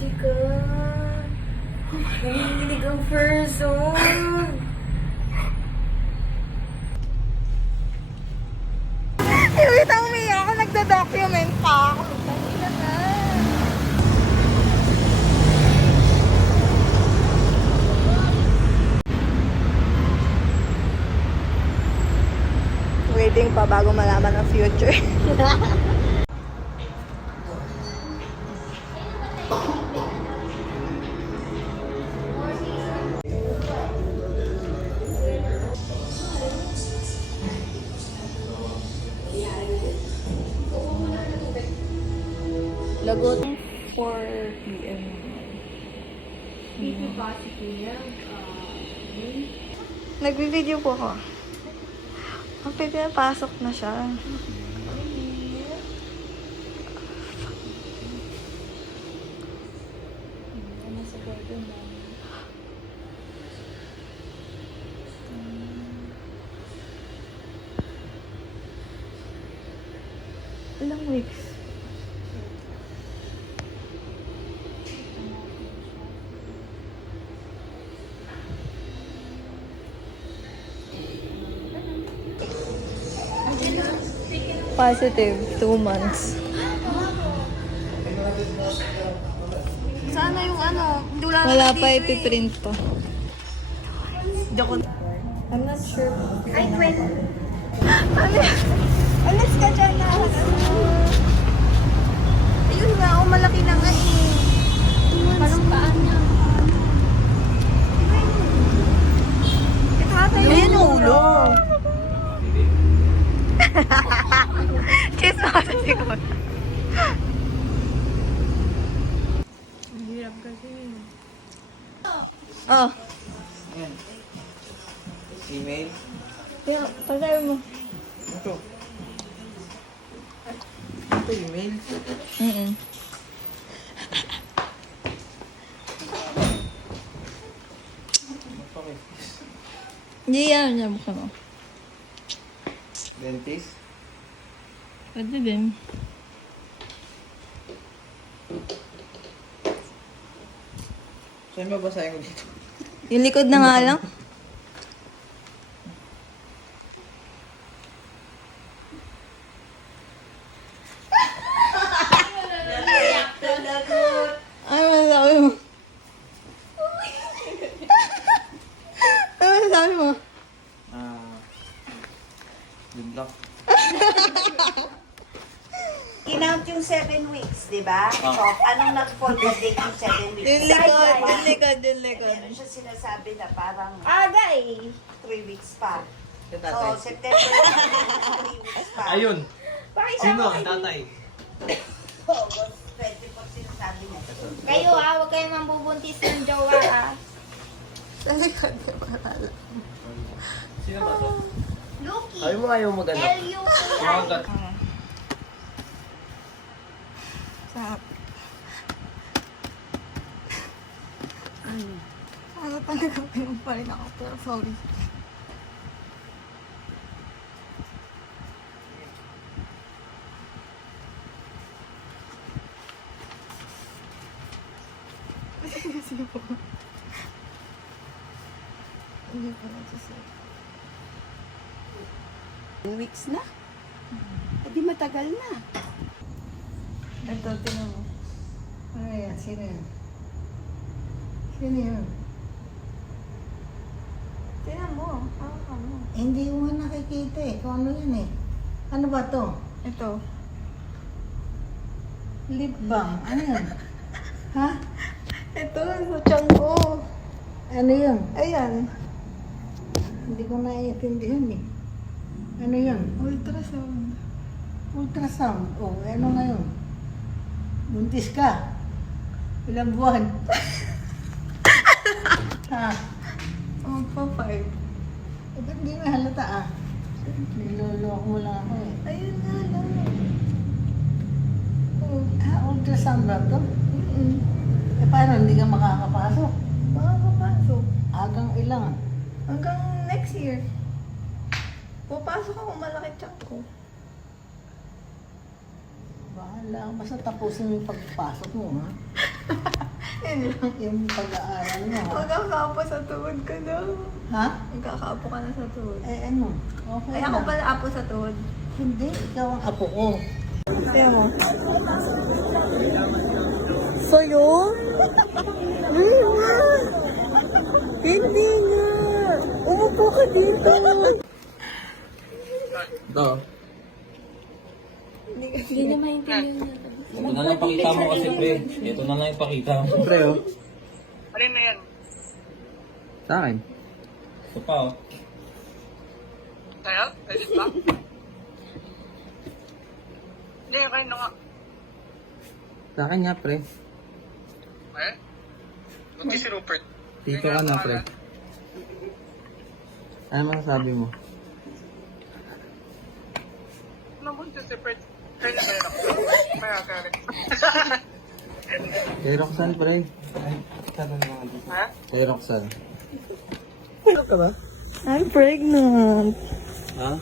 Swerte ka. Nanginginig ang person. Wait, ang umiyak ako. Nagda-document pa ako. Waiting pa bago malaman ang future. Lagot 4 p.m. Nagbi-video po ako. Ang pinapasok na siya. Ilang weeks? Positive, 2 months. Sana yung ano, Wala pa, ipiprint pa. I'm not sure. Ay, 20. Ano yan? Alas ka dyan na. Ayun nga, oh, malaki na nga eh. Parang paan niya. Ito ata yung Ayun yung ulo. Cheers na sa siguro. Ang hirap kasi. Oh. Ayan. Email. Kaya, pagkain mo. Ito. Ito email. Okay. Hindi yan, yan mo. Dentist. Pwede din. Saan mo basahin ko dito? Yung likod na nga lang. Ano masasabi mo? Ano masasabi mo? Good luck. Kinount yung 7 weeks, di ba? So, anong nag-fall na date yung 7 weeks? Yung likod, yung likod, yung likod. Meron siya sinasabi na parang Aga eh. 3 weeks pa. Yung So, tatay. September 3 weeks pa. Ayun. Pakita Sino mo. ang tatay? August 24 sinasabi niya. Kayo huwag kayong mambubuntis ng jowa Sa likod, di ba pala? Sino ba to? Lucky. Ayaw mo ayaw magano. L-U-K-I. Kumagat. Sarap. Ano talaga pinong pa rin ako, pero sorry. Sige po. Hindi po nagsasabi. 10 weeks na? Hindi matagal na. Ito, tinan mo. Ano yan? Sino yan? Sino yan? Tinan mo. Ano? Hindi mo nga nakikita eh. Kung ano yan eh. Ano ba to? Ito. Lip balm. Ano yan? Ha? Ito, sa tiyan ko. Ano yun? Ayan. Hindi ko naiintindihan eh. Ano yun? Ultrasound. Ultrasound. Oh, ano ngayon? Buntis ka. Ilang buwan? Ha? Magpa-5. Eh, ba't di mo halata ah? Niloloko mo lang ako eh. Ayun nga lang. Oh, ultrasound ba to? Mm-mm. Eh, paano hindi ka makakapasok? Makakapasok. Agang ilang? Hanggang next year. Pupasok ako, malaki tiyan ko. Bahala. Basta tapusin mo yung pagpasok mo, ha? Yun lang. Yung pag-aaral mo. Magkakapo sa tuhod ka daw. Ha? Magkakapo ka na sa tuhod. Eh ano? Okay Ay, ako na. pala apo sa tuhod. Hindi, ikaw ang apo ko. Kaya mo. Sa'yo? Hindi nga. Umupo ka dito. Ito. Hindi na maintindihan natin. Ito na lang pakita mo kasi, pre. Ito na lang yung pakita mo. Pre, oh. Alin na yan? Sa akin. Ito pa, oh. Kaya? Edit ba? Hindi, kayo na nga. Sa akin nga, pre. Eh? Buti si Rupert. Dito ka na, pre. Ano masasabi mo? Nabuntis si Rupert. Kaya na kayo na. Kaya kaya. Kay Roxanne, pre. Ha? Kay Roxanne. I'm pregnant. Ha?